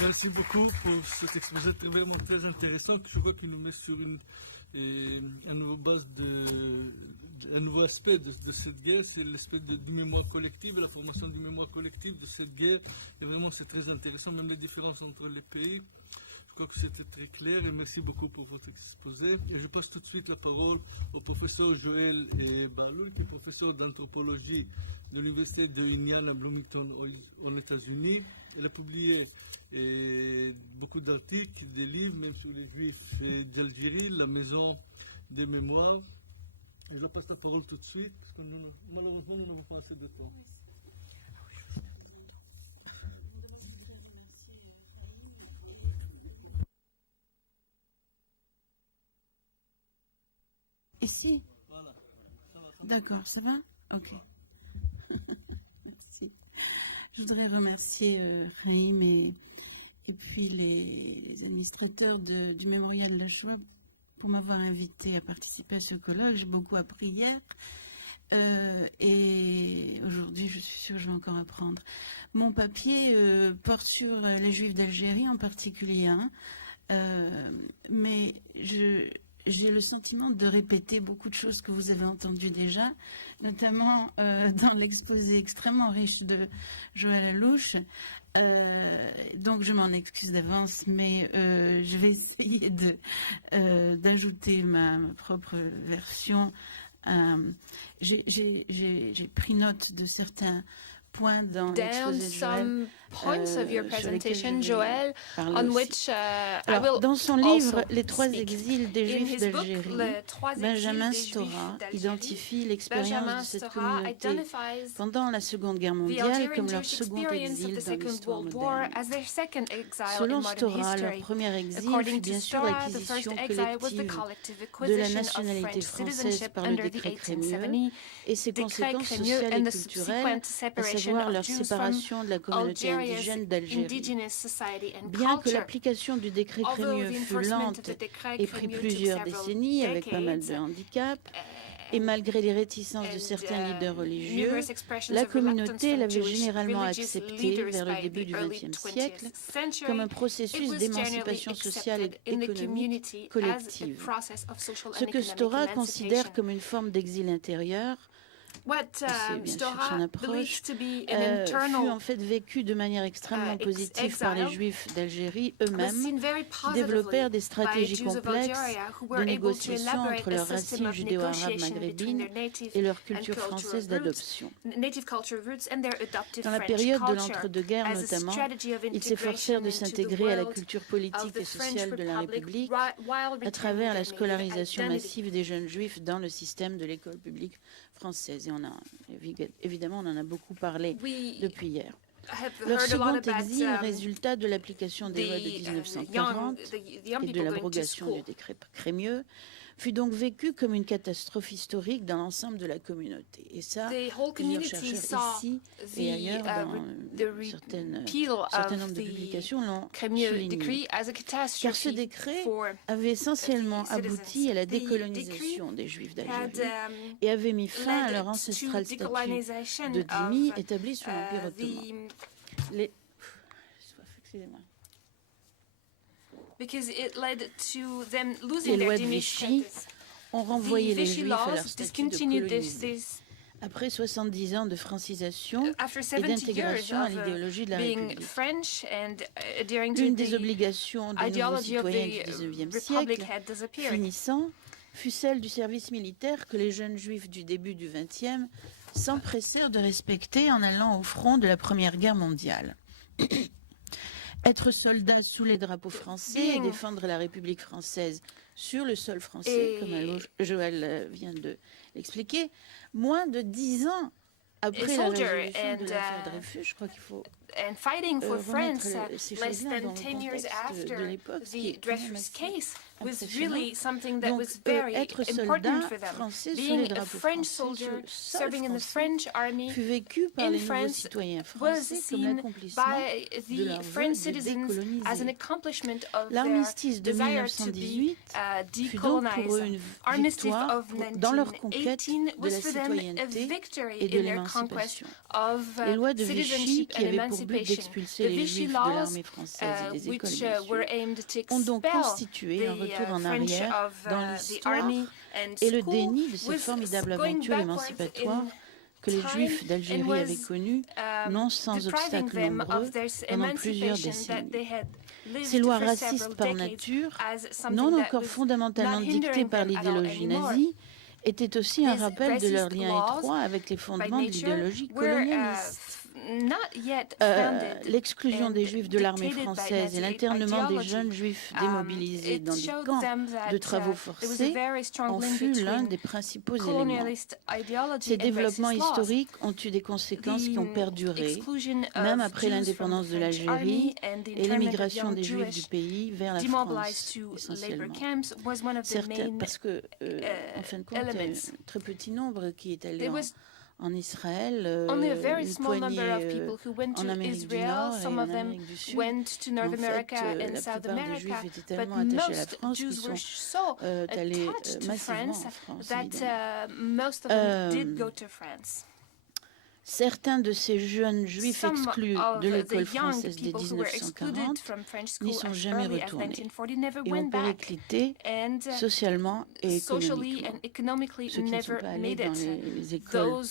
Merci beaucoup pour cet exposé vraiment très intéressant. Je crois qu'il nous met sur une un nouveau aspect de cette guerre, c'est l'aspect du mémoire collective, la formation du mémoire collectif de cette guerre. Et vraiment, c'est très intéressant, même les différences entre les pays. Je crois que c'était très clair et merci beaucoup pour votre exposé. Et je passe tout de suite la parole au professeur Joël Baloul, qui est professeur d'anthropologie de l'université de Indiana Bloomington aux États-Unis. Elle a publié beaucoup d'articles, des livres, même sur les Juifs d'Algérie, la Maison des Mémoires. Et je passe la parole tout de suite, parce que malheureusement, nous n'avons pas assez de temps. Ici? Voilà. Ça va. D'accord, ça va? Ok. Merci. Je voudrais remercier Raïm et puis les administrateurs du Mémorial de la Shoah pour m'avoir invité à participer à ce colloque. J'ai beaucoup appris hier et aujourd'hui, je suis sûre que je vais encore apprendre. Mon papier porte sur les Juifs d'Algérie en particulier, mais j'ai le sentiment de répéter beaucoup de choses que vous avez entendues déjà, notamment dans l'exposé extrêmement riche de Joël Alouche. Donc je m'en excuse d'avance, mais je vais essayer d'ajouter ma propre version. J'ai pris note de certains points dans l'exposé de Joël, points of your presentation, Joël, on which I Alors, will dans son livre also Les trois speak. exils des In Juifs his book, d'Algérie, Les Trois exils Benjamin des Juifs Stora d'Algérie, identifie l'expérience Benjamin de cette Stora communauté identifies pendant la Seconde Guerre the mondiale Algerian comme leur Jewish second experience of exil the dans Second l'histoire World War moderne. as their second exile in Selon modern Stora, leur history. premier exil fut According to bien sûr Stora, the first l'acquisition exile was the collective collective de la acquisition of nationalité French française citizenship par le under the décret Crémieux 1870 et ses Décret conséquences Crémieux sociales et and the culturelles, subsequent à separation savoir of leur Jews from séparation de la communauté Algeria's indigène d'Algérie. indigenous society and Bien que culture. l'application du décret Although Crémieux the fut enforcement of lente the Décret et prit Crémieux took plusieurs several décennies avec pas mal de decades, handicaps, et malgré les réticences de certains leaders religieux, numerous expressions la of reluctance communauté from l'avait Jewish généralement religious acceptée leaders vers le by début the du early XXe 20th siècle century. comme un It processus was d'émancipation generally sociale et accepted in the économique community as a collective. process of social Ce and que economic Stora considère emancipation. comme une forme d'exil intérieur, What c'est bien sûr son Stora approche, believes to be an fut internal en fait vécu de manière extrêmement positive par les exile Juifs d'Algérie was eux-mêmes, seen very qui positively développèrent des by stratégies Jews of complexes Algeria who de were able to négociation elaborate entre a leurs system racines of judéo-arabes negotiation between maghrébines their native et leur and culture cultural française roots, d'adoption. native culture roots and their adopted Dans la French période de culture l'entre-deux-guerres as a notamment, strategy of ils s'efforcèrent de integration into the s'intégrer à la world culture of politique the et French sociale de la Republic République while à travers la retaining their native scolarisation identity. massive des jeunes juifs dans le système de l'école publique française. Et évidemment, on en a beaucoup parlé We depuis hier. have Leur heard a lot second about exil, résultat de l'application des lois de the 1940 young et de people going to l'abrogation du school. décret Crémieux, fut donc vécu comme une catastrophe historique dans l'ensemble de la communauté. Et ça, The whole plusieurs community chercheurs saw ici et ailleurs dans the certains nombres de the publications l'ont Crémieux souligné. decree as a Car ce catastrophe décret for avait essentiellement the citizens. abouti à la The décolonisation des Juifs had d'Algérie et avait mis fin à led leur to ancestral statut decolonization de dhimmi of établi sous l'Empire ottoman. Excusez-moi. because it led to them Les losing lois their de dhimmi Vichy status. ont renvoyé The les Vichy Juifs à leur laws statut de discontinued colonisés. Après 70 ans de francisation after et 70 years d'intégration à of l'idéologie de la being République. French and adhering to L'une des the obligations des nouveaux ideology of citoyens du the XIXe Republic siècle had disappeared. finissant fut celle du service militaire que les jeunes juifs du début du XXe s'empressèrent de respecter en allant au front de la Première Guerre mondiale. Être soldat sous les drapeaux français et défendre la République française sur le sol français, comme Joël vient de l'expliquer, moins de 10 ans après la résolution de l'affaire Dreyfus, je crois qu'il faut and fighting for France ces less choses-là than dans le 10 years contexte de after l'époque, ce qui the est quand même Dreyfus assez case was impressionnant. really something that Donc, was very être important soldat for them. français sous les Being a drapeaux French français, soldier sol serving in the français, French army fut vécu par in les nouveaux France citoyens was français comme seen l'accomplissement by de the leur vœu French de citizens as an décoloniser. accomplishment of their L'armistice de desire to 1918 be fut donc pour eux decolonized. une Armistice victoire of dans leur conquête 1918 de was la for them a citoyenneté victory et de in their conquest l'émancipation. of Les lois de Vichy, citizenship qui and avaient pour pour but d'expulser les Juifs de l'armée française et des écoles juives ont donc constitué un retour en arrière dans l'histoire et le déni de ces formidables aventures émancipatoires que les Juifs d'Algérie avaient connues, non sans obstacles nombreux, pendant plusieurs décennies. Ces lois racistes par nature, non encore fondamentalement dictées par l'idéologie nazie, étaient aussi un rappel de leur lien étroit avec les fondements de l'idéologie colonialiste. L'exclusion des Juifs de l'armée française et l'internement des jeunes Juifs démobilisés dans des camps de travaux forcés en fut l'un des principaux éléments. Ces développements historiques ont eu des conséquences qui ont perduré, même après l'indépendance de l'Algérie et l'émigration des Juifs du pays vers la France, essentiellement. Certains, parce que, en fin de compte, il y a un très petit nombre qui est allé en Israël, une poignée en Amérique du Nord et en Amérique du Sud. En fait, la plupart des Juifs étaient tellement attachés à la France qu'ils sont allés massivement en France, évidemment. Certains de ces jeunes Juifs exclus de l'école française dès 1940 n'y sont jamais retournés et ont périclité socialement et économiquement. Ceux qui ne sont pas allés dans les écoles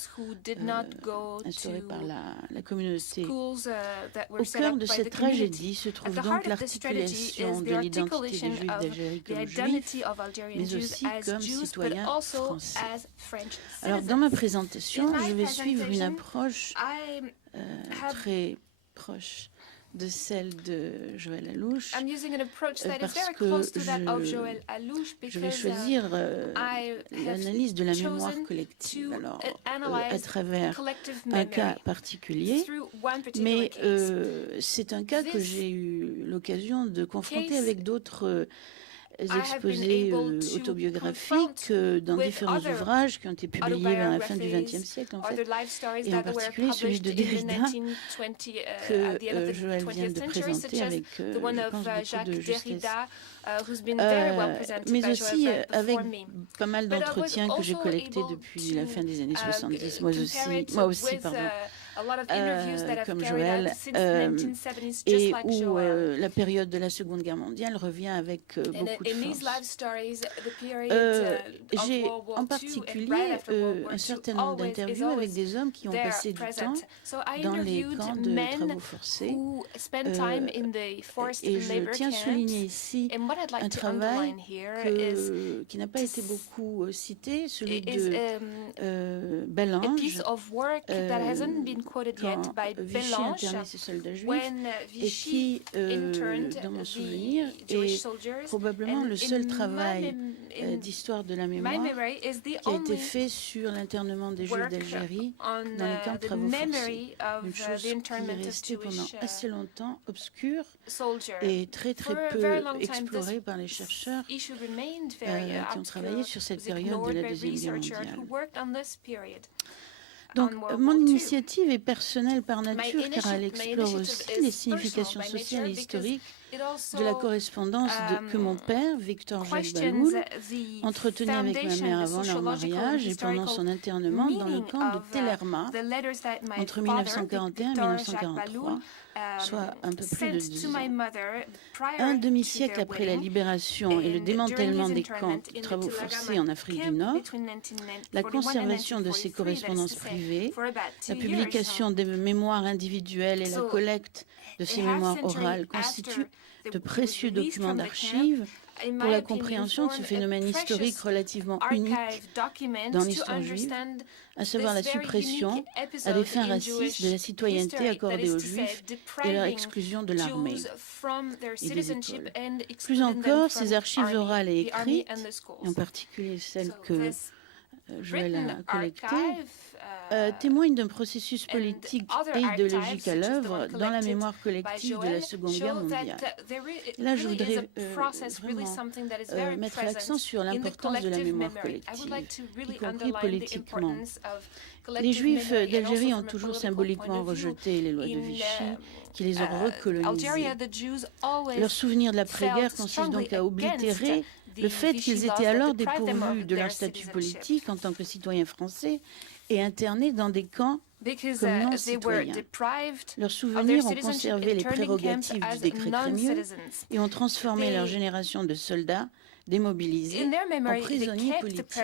instaurées par la communauté. Au cœur de cette tragédie se trouve donc l'articulation de l'identité des Juifs d'Algérie comme Juifs, mais aussi comme citoyens français. Alors, dans ma présentation, je vais suivre une approche très proche de celle de Joël Allouche, parce que je vais choisir l'analyse de la mémoire collective, alors à travers un cas particulier, mais c'est un cas que j'ai eu l'occasion de confronter avec d'autres exposés autobiographiques dans différents ouvrages qui ont été publiés vers la fin du XXe siècle, en fait, et en particulier celui de Derrida que Joël vient de présenter avec, je pense, beaucoup de justesse. Mais aussi avec pas mal d'entretiens que j'ai collectés depuis la fin des années 70, moi aussi, comme Joël, et où la période de la Seconde Guerre mondiale revient avec beaucoup de force. J'ai en particulier un certain nombre d'interviews avec des hommes qui ont passé du temps dans les camps de travaux forcés, et je tiens à souligner ici un travail qui n'a pas été beaucoup cité, celui de Bellange, quand Vichy internait ses soldats juifs, et qui, dans mon souvenir, est probablement le seul travail d'histoire de la mémoire qui a été fait sur l'internement des Juifs d'Algérie dans les camps de travaux forcés. Une chose qui est restée pendant assez longtemps obscure et très peu explorée par les chercheurs qui ont travaillé sur cette période de la Deuxième Guerre mondiale. Donc, mon initiative est personnelle par nature, car elle explore aussi les significations sociales et historiques de la correspondance que mon père, Victor Jacques Baloul, entretenait avec ma mère avant leur mariage et pendant son internement dans le camp de Tellerma entre 1941 et 1943, soit un peu plus de 10 ans. Un demi-siècle après la libération et le démantèlement des camps de travaux forcés en Afrique du Nord, la conservation de ces correspondances privées, la publication des mémoires individuelles et la collecte de ces mémoires orales constituent de précieux documents d'archives pour la compréhension de ce phénomène historique relativement unique dans l'histoire juive, à savoir la suppression à des fins racistes de la citoyenneté accordée aux Juifs et leur exclusion de l'armée et des écoles. Plus encore, ces archives orales et écrites, et en particulier celles que Joël a collectées, témoignent d'un processus politique et idéologique à l'œuvre dans la mémoire collective de la Seconde Guerre mondiale. Là, je voudrais vraiment mettre l'accent sur l'importance de la mémoire collective, y compris politiquement. Les Juifs d'Algérie ont toujours symboliquement rejeté les lois de Vichy, qui les ont recolonisés. Leur souvenir de l'après-guerre consiste donc à oblitérer le fait qu'ils étaient alors dépourvus de leur statut politique en tant que citoyens français et internés dans des camps comme non-citoyens. Leurs souvenirs ont conservé les prérogatives du décret Crémieux et ont transformé leur génération de soldats démobilisés en prisonniers politiques.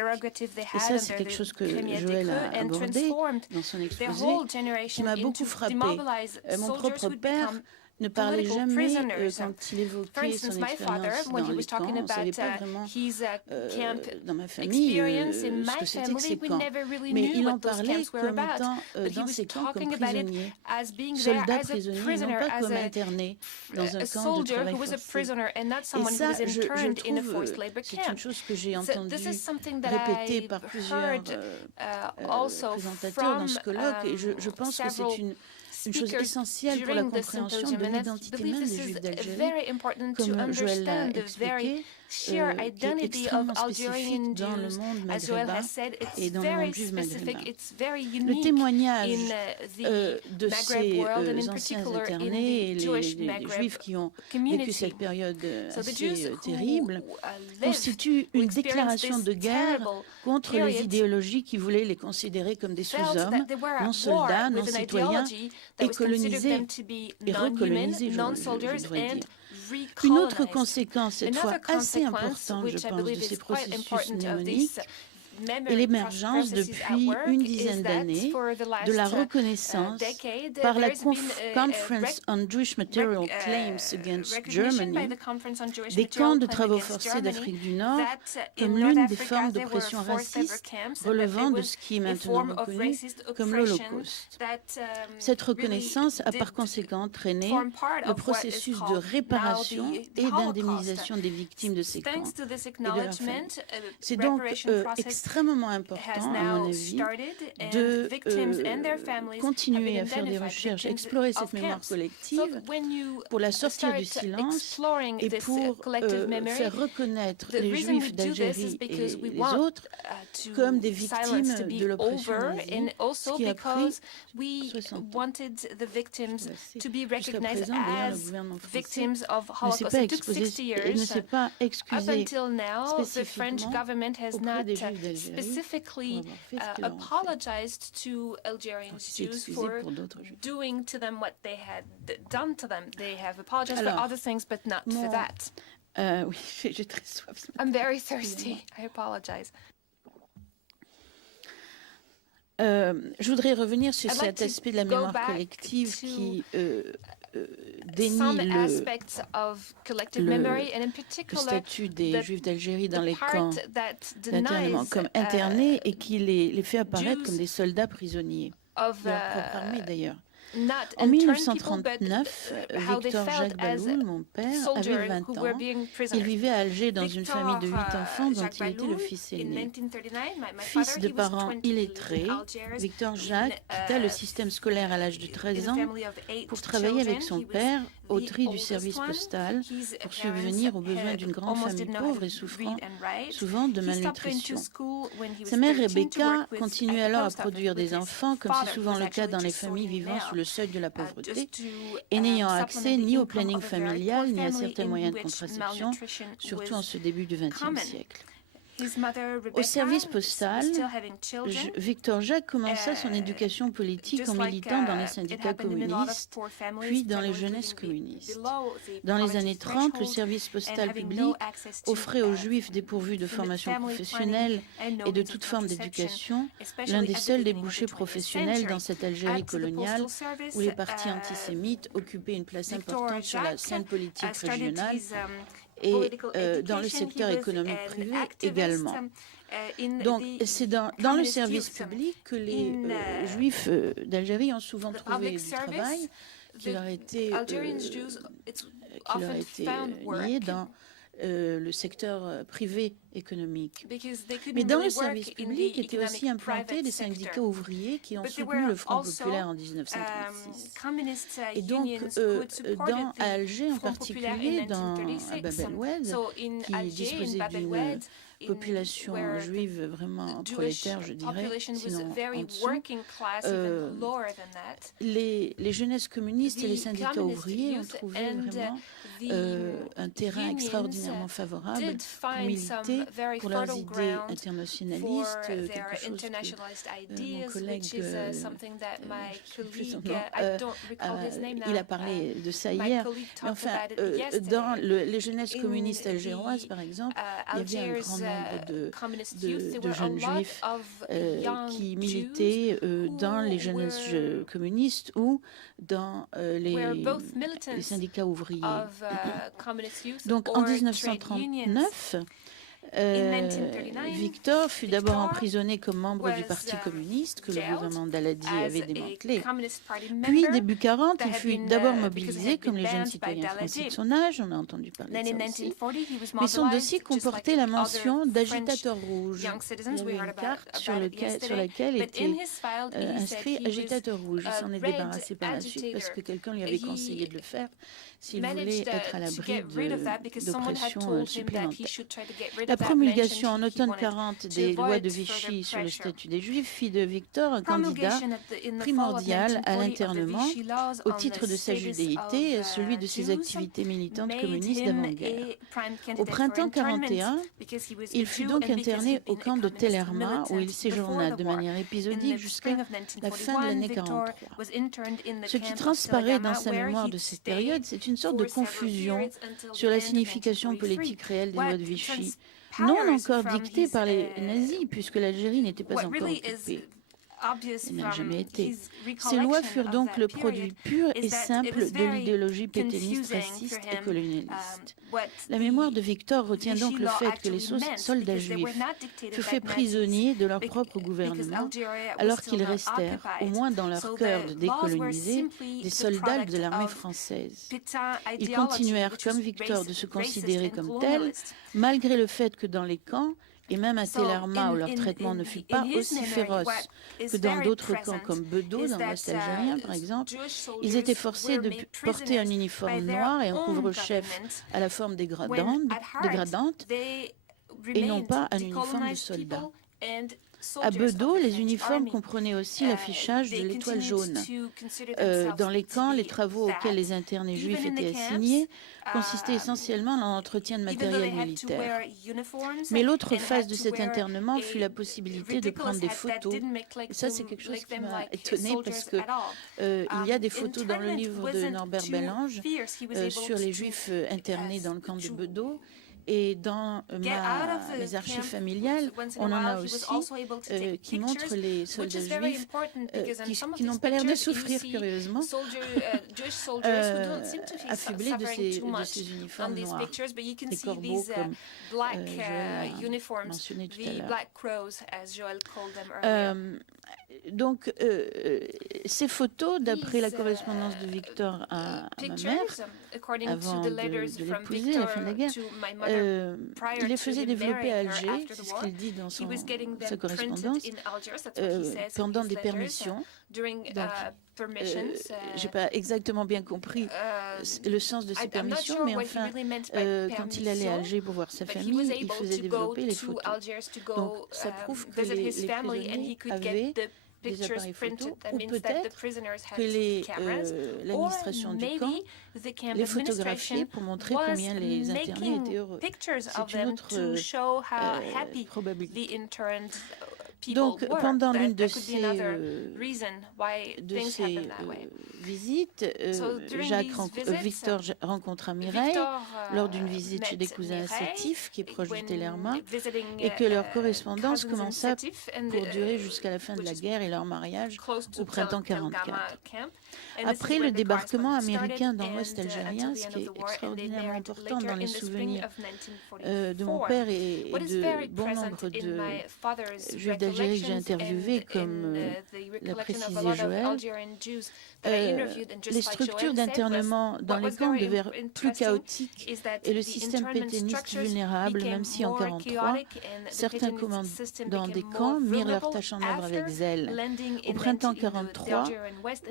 Et ça, c'est quelque chose que Joël a abordé dans son exposé, qui m'a beaucoup frappé. Mon propre père ne parlait jamais quand il évoquait son expérience dans les camps. On ne savait pas vraiment dans ma famille ce que c'était que ces camps. Mais il en parlait comme étant dans ces camps comme prisonniers, soldats prisonniers, non pas comme internés dans un camp de travail forcé. Et ça, je trouve, c'est une chose que j'ai entendue répéter par plusieurs présentateurs dans ce colloque, et je pense que c'est une chose essentielle pour la compréhension de l'identité même des Juifs d'Algérie, comme Joël l'a expliqué, qui est extrêmement spécifique dans le monde maghrébin et dans le monde juif maghrébin. Le témoignage de ces anciens internés et les Juifs qui ont vécu cette période assez terrible constitue une déclaration de guerre contre les idéologies qui voulaient les considérer comme des sous-hommes, non soldats, non citoyens, et colonisés et recolonisés, je devrais dire. Une autre conséquence, cette fois assez importante, je pense, de ces processus mnémoniques, et l'émergence depuis une dizaine d'années de la reconnaissance par la Conference on Jewish Material Claims Against Germany des camps de travaux forcés d'Afrique du Nord comme l'une des formes d'oppression raciste relevant de ce qui est maintenant reconnu comme l'Holocauste. Cette reconnaissance a par conséquent entraîné le processus de réparation et d'indemnisation des victimes de ces camps et de leurs familles. C'est donc extrêmement important, à mon avis, de continuer à faire des recherches, explorer cette mémoire collective pour la sortir du silence et pour faire reconnaître les Juifs d'Algérie et les autres comme des victimes de l'oppression nazie, ce qui a pris 60 ans. Jusqu'à présent, d'ailleurs, le gouvernement français ne s'est pas excusé spécifiquement auprès des Juifs d'Algérie. Specifically apologized to Algerian Jews for doing to them what they had done to them. They have apologized for other things, but not for that. Oui, j'ai très soif. I'm very thirsty. I apologize. Je voudrais revenir sur cet aspect de la mémoire collective qui dénie le statut des Juifs d'Algérie dans les camps d'internement comme internés et qui les fait apparaître comme des soldats prisonniers, de leur propre armée d'ailleurs. En 1939, Victor-Jacques Baloul, mon père, avait 20 ans. Il vivait à Alger dans une famille de 8 enfants dont il était le fils aîné. Fils de parents illettrés, Victor-Jacques quitta le système scolaire à l'âge de 13 ans pour travailler avec son père au tri du service postal pour subvenir aux besoins d'une grande famille pauvre et souffrant souvent de malnutrition. Sa mère Rebecca continuait alors à produire des enfants, comme c'est souvent le cas dans les familles vivant sous le seuil de la pauvreté, et n'ayant accès ni au planning familial ni à certains moyens de contraception, surtout en ce début du XXe siècle. Au service postal, Victor-Jacques commença son éducation politique en militant dans les syndicats communistes, puis dans les jeunesses communistes. Dans les années 30, le service postal public offrait aux Juifs dépourvus de formation professionnelle et de toute forme d'éducation l'un des seuls débouchés professionnels dans cette Algérie coloniale où les partis antisémites occupaient une place importante sur la scène politique régionale et dans le secteur économique privé également. Donc, c'est dans le service public que les Juifs d'Algérie ont souvent trouvé du travail qui leur était lié dans le secteur privé économique. Mais dans le service public étaient aussi implantés des syndicats ouvriers qui ont soutenu le Front populaire en 1936. Et donc, à Alger en particulier, à Bab el Oued, qui disposait d'une population juive vraiment prolétaire, je dirais, sinon en dessous. Les jeunesses communistes et les syndicats ouvriers ont trouvé vraiment un terrain extraordinairement favorable pour militer pour leurs idées internationalistes, quelque chose que mon collègue, il a parlé de ça hier. Mais enfin, dans les jeunesses communistes algéroises, par exemple, il y avait un grand nombre de jeunes juifs qui militaient dans les jeunesses communistes ou dans les syndicats ouvriers. Donc en 1939, Victor fut d'abord emprisonné comme membre du Parti communiste que le gouvernement Daladi avait démantelé. Puis, début 40, il fut d'abord mobilisé comme les jeunes citoyens français de son âge, on a entendu parler de ça aussi. Mais son dossier comportait la mention d'agitateur rouge. Il y avait une carte sur laquelle était inscrit agitateur rouge. Il s'en est débarrassé par la suite parce que quelqu'un lui avait conseillé de le faire s'il voulait être à l'abri d'oppression supplémentaire. La promulgation en automne 40 des lois de Vichy sur le statut des Juifs fit de Victor un candidat primordial à l'internement au titre de sa judéité et celui de ses activités militantes communistes d'avant-guerre. Au printemps 41, il fut donc interné au camp de Tellerma où il séjourna de manière épisodique jusqu'à la fin de l'année 43. Ce qui transparaît dans sa mémoire de cette période, c'est une sorte de confusion sur la signification politique réelle des lois de Vichy, non encore dictées par les nazis, puisque l'Algérie n'était pas encore occupée. Elle n'a jamais été. Ces lois furent donc le produit pur et simple de l'idéologie pétainiste, raciste et colonialiste. La mémoire de Victor retient donc le fait que les soldats juifs furent faits prisonniers de leur propre gouvernement, alors qu'ils restèrent, au moins dans leur cœur de décoloniser, des soldats de l'armée française. Ils continuèrent, comme Victor, de se considérer comme tels, malgré le fait que dans les camps, et même à Tellerma, où leur traitement ne fut pas aussi féroce que dans d'autres camps comme Bedeau, dans l'Ouest algérien par exemple, ils étaient forcés de porter un uniforme noir et un couvre-chef à la forme dégradante et non pas un uniforme de soldat. À Bedeau, les uniformes comprenaient aussi l'affichage de l'étoile jaune. Dans les camps, les travaux auxquels les internés juifs étaient assignés consistaient essentiellement dans l'entretien de matériel militaire. Mais l'autre phase de cet internement fut la possibilité de prendre des photos. Et ça, c'est quelque chose qui m'a étonnée parce que il y a des photos dans le livre de Norbert Bellange sur les juifs internés dans le camp de Bedeau. Et dans mes archives familiales, on en a aussi qui montrent les soldats juifs qui n'ont pas l'air de souffrir, curieusement, affublés de ces uniformes noirs, des corbeaux comme Joël a mentionné tout à l'heure. Donc, ces photos, d'après la correspondance de Victor à ma mère, avant de l'épouser à la fin de la guerre, il les faisait développer à Alger, c'est ce qu'il dit dans sa correspondance, pendant des permissions. Je n'ai pas exactement bien compris le sens de ces permissions, mais enfin, quand il allait à Alger pour voir sa famille, il faisait développer les photos. Donc, ça prouve que les prisonniers avaient des appareils photos, ou peut-être que l'administration du camp les photographiait pour montrer combien les internés étaient heureux. C'est une autre probabilité. Donc, pendant l'une de ces visites, Victor rencontra Mireille lors d'une visite chez des cousins à Sétif, qui est proche du Tellerma, et que leur correspondance commença pour durer jusqu'à la fin de la guerre et leur mariage au printemps 44. Après le débarquement américain dans l'Ouest algérien, ce qui est extraordinairement important dans les souvenirs de mon père et de bon nombre de juifs d'Algérie d'Algérie que j'ai interviewées, comme l'a précisé Joël, les structures d'internement dans les camps devenaient plus chaotiques et le système pétainiste vulnérable, même si en 1943, certains commandants des camps mirent leurs tâches en œuvre avec zèle. Au printemps 1943,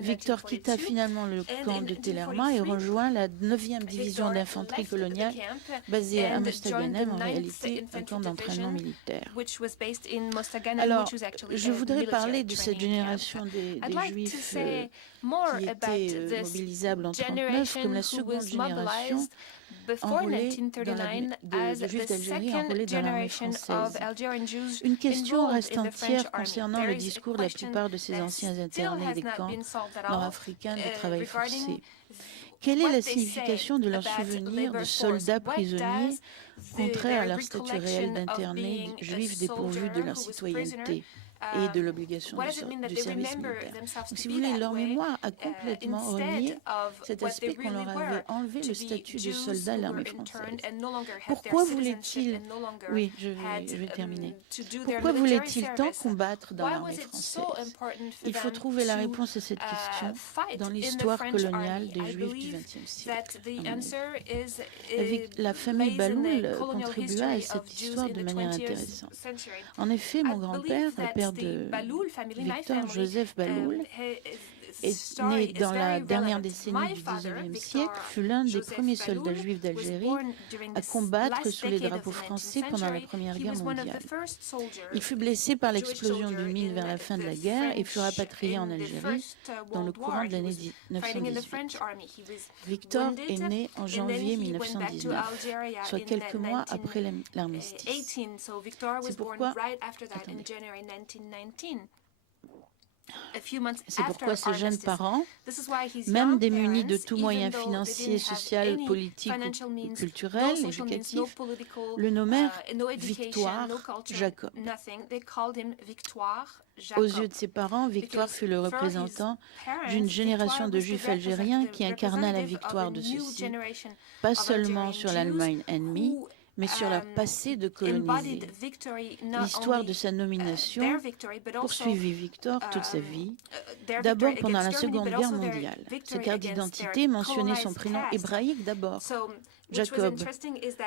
Victor quitta finalement le camp de Tel Erma et rejoint la 9e division d'infanterie coloniale basée à Mostaganem, en réalité un camp d'entraînement militaire. Alors, je voudrais parler de cette génération des Juifs qui étaient mobilisables en 1939 comme la seconde génération enrôlés de Juifs d'Algérie enrôlés dans l'armée française. Une question reste entière concernant le discours de la plupart de ces anciens internés des camps nord-africains de travail forcé. Quelle est la signification de leur souvenir de soldats prisonniers contraires à leur statut réel d'internés juifs dépourvus de leur citoyenneté et de l'obligation du service militaire? Donc, si vous voulez, leur mémoire a complètement renié cet aspect qu'on leur avait enlevé le statut de soldat de l'armée française. Pourquoi voulaient-ils, oui, je vais terminer, pourquoi voulaient-ils tant combattre dans l'armée française? Il faut trouver la réponse à cette question dans l'histoire coloniale des Juifs du XXe siècle. Avec la famille Baloul contribua à cette histoire de manière intéressante. En effet, mon grand-père, le père de Victor Joseph Baloul, est né dans la dernière décennie du XIXe siècle, fut l'un des premiers soldats juifs d'Algérie à combattre sous les drapeaux français pendant la Première Guerre mondiale. Il fut blessé par l'explosion d'une mine vers la fin de la guerre et fut rapatrié en Algérie dans le courant de l'année 1918. Victor est né en janvier 1919, soit quelques mois après l'armistice. C'est pourquoi, ses jeunes parents, même démunis de tout moyen financier, social, politique ou culturel, éducatif, le nommèrent Victoire Jacob. Aux yeux de ses parents, Victoire fut le représentant d'une génération de juifs algériens qui incarna la victoire de ceux-ci, pas seulement sur l'Allemagne ennemie, mais sur leur passé de colonisé. L'histoire de sa nomination poursuivit Victor toute sa vie, d'abord pendant la Seconde Guerre mondiale. Sa carte d'identité mentionnait son prénom hébraïque d'abord, Jacob,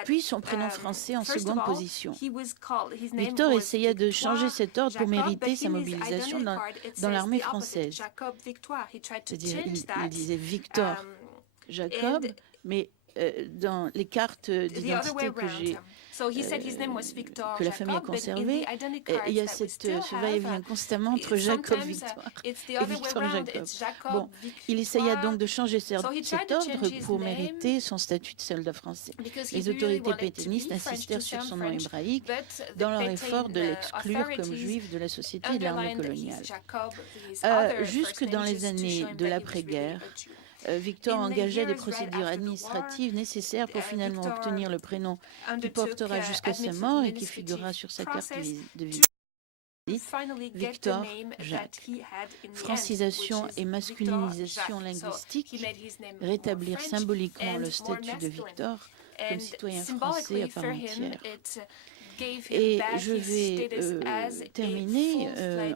puis son prénom français en seconde position. Victor essaya de changer cet ordre pour mériter sa mobilisation dans l'armée française. C'est-à-dire, il disait Victor Jacob, mais dans les cartes d'identité que la famille a conservées, il y a ce va-et-vient constamment entre Jacob Victoire et Victor Jacob. Bon, il essaya donc de changer cet ordre pour mériter son statut de soldat français. Les autorités pétainistes insistèrent sur son nom hébraïque dans leur effort de l'exclure comme juif de la société et de l'armée coloniale. Jusque dans les années de l'après-guerre, Victor engageait des procédures administratives nécessaires pour finalement obtenir le prénom qui portera jusqu'à sa mort et qui figurera sur sa carte de visite. Victor Jacques. Francisation et masculinisation linguistique, rétablir symboliquement le statut de Victor comme citoyen français à part entière. Et je vais terminer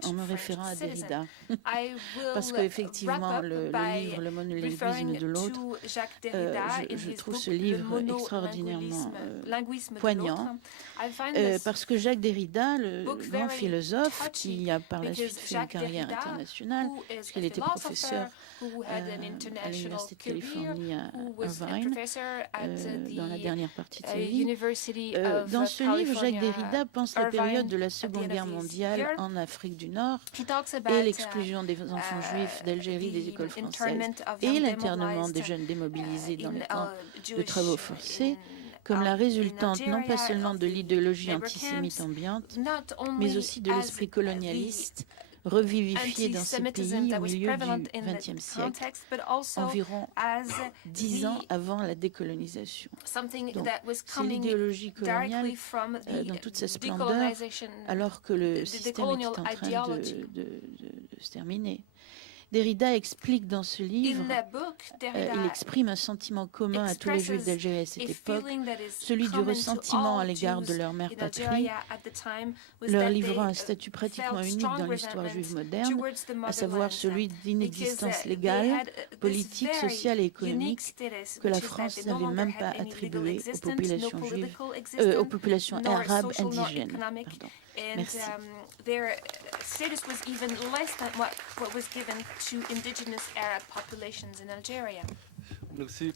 en me référant à Derrida, parce qu'effectivement, le livre Le monolinguisme de l'autre, je trouve ce livre extraordinairement poignant, parce que Jacques Derrida, le grand philosophe qui a par la suite fait une carrière internationale, parce qu'il était professeur à l'Université de Californie à Irvine, dans la dernière partie de sa vie. Dans ce livre, Jacques Derrida pense la période de la Seconde Guerre mondiale en Afrique du Nord et l'exclusion des enfants juifs d'Algérie des écoles françaises et l'internement des jeunes démobilisés dans les camps de travaux forcés comme la résultante non pas seulement de l'idéologie antisémite ambiante, mais aussi de l'esprit colonialiste revivifié dans ces pays au milieu du XXe siècle, environ 10 ans avant la décolonisation. Donc, c'est l'idéologie coloniale dans toute sa splendeur, alors que le système était en train de se terminer. Derrida explique dans ce livre, il exprime un sentiment commun à tous les Juifs d'Algérie à cette époque, celui du ressentiment à l'égard de leur mère patrie, leur livrant un statut pratiquement unique dans l'histoire juive moderne, à savoir celui d'inexistence légale, politique, sociale et économique que la France n'avait même pas attribué aux populations juives, aux populations arabes indigènes. Pardon. Merci. Their status was even less than what was given to indigenous Arab populations in Algeria. Merci.